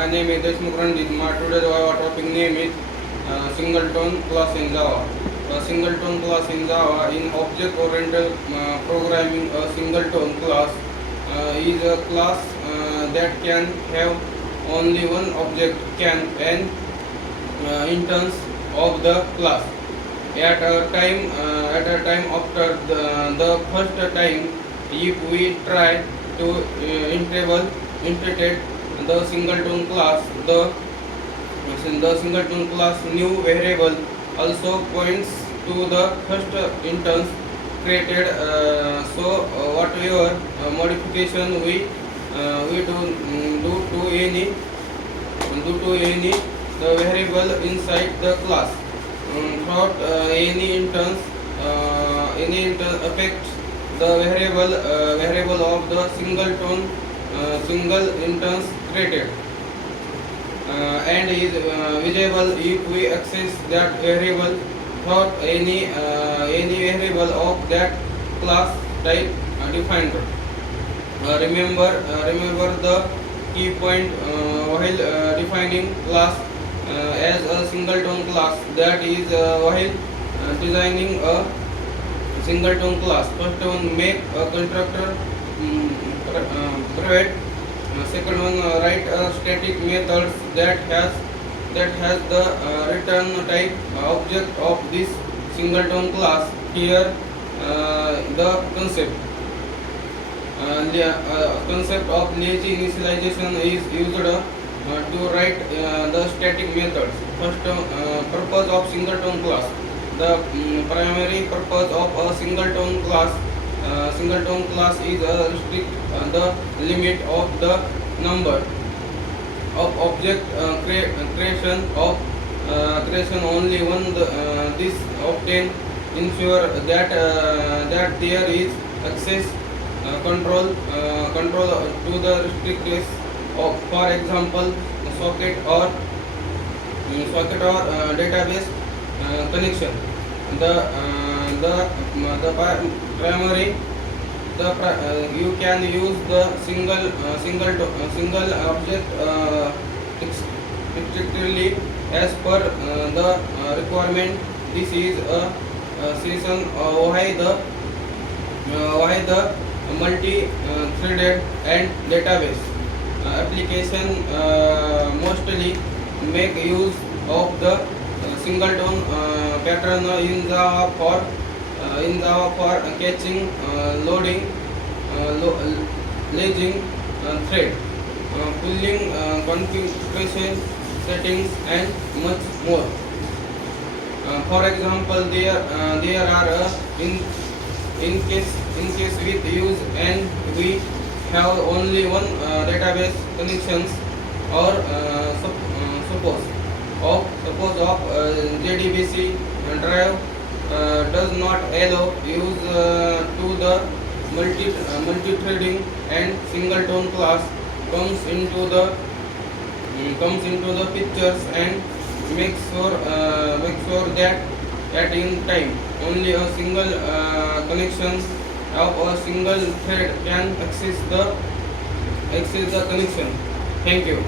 My name is Deshmukh Ranjit. My today's our topic name is singleton class in Java. A singleton class in Java in object-oriented programming. A singleton class is a class that can have only one object can and instance of the class at a time after the first time. If we try to integrate the singleton class, the singleton class new variable also points to the first instance created. Whatever modification we do to any the variable inside the class throughout any instance affects the variable of the single instance created and is visible if we access that variable throughout any variable of that class type defined. Remember the key point while defining class as a singleton class, that is while designing a singleton class. First one, make a constructor private. Second one, write a static methods that has the return type object of this singleton class. Here the concept of lazy initialization is used to write the static methods. First, purpose of singleton class. The primary purpose of a singleton class is restrict the limit of the number of object creation only one. This often ensure that there is access control to the restrictions of, for example, socket or database connection. Primary you can use the single object strictly as per the requirement. This is a session why the multi-threaded and database application mostly make use of the singleton pattern in Java for catching, loading, lagging thread, pulling, configuration settings, and much more. For example, there are in case with use and we have only one database connections, or suppose of JDBC drive does not allow use to the multi-threading, and singleton class comes into the pictures and make sure that at in time only a single connection of a single thread can access the connection. Thank you.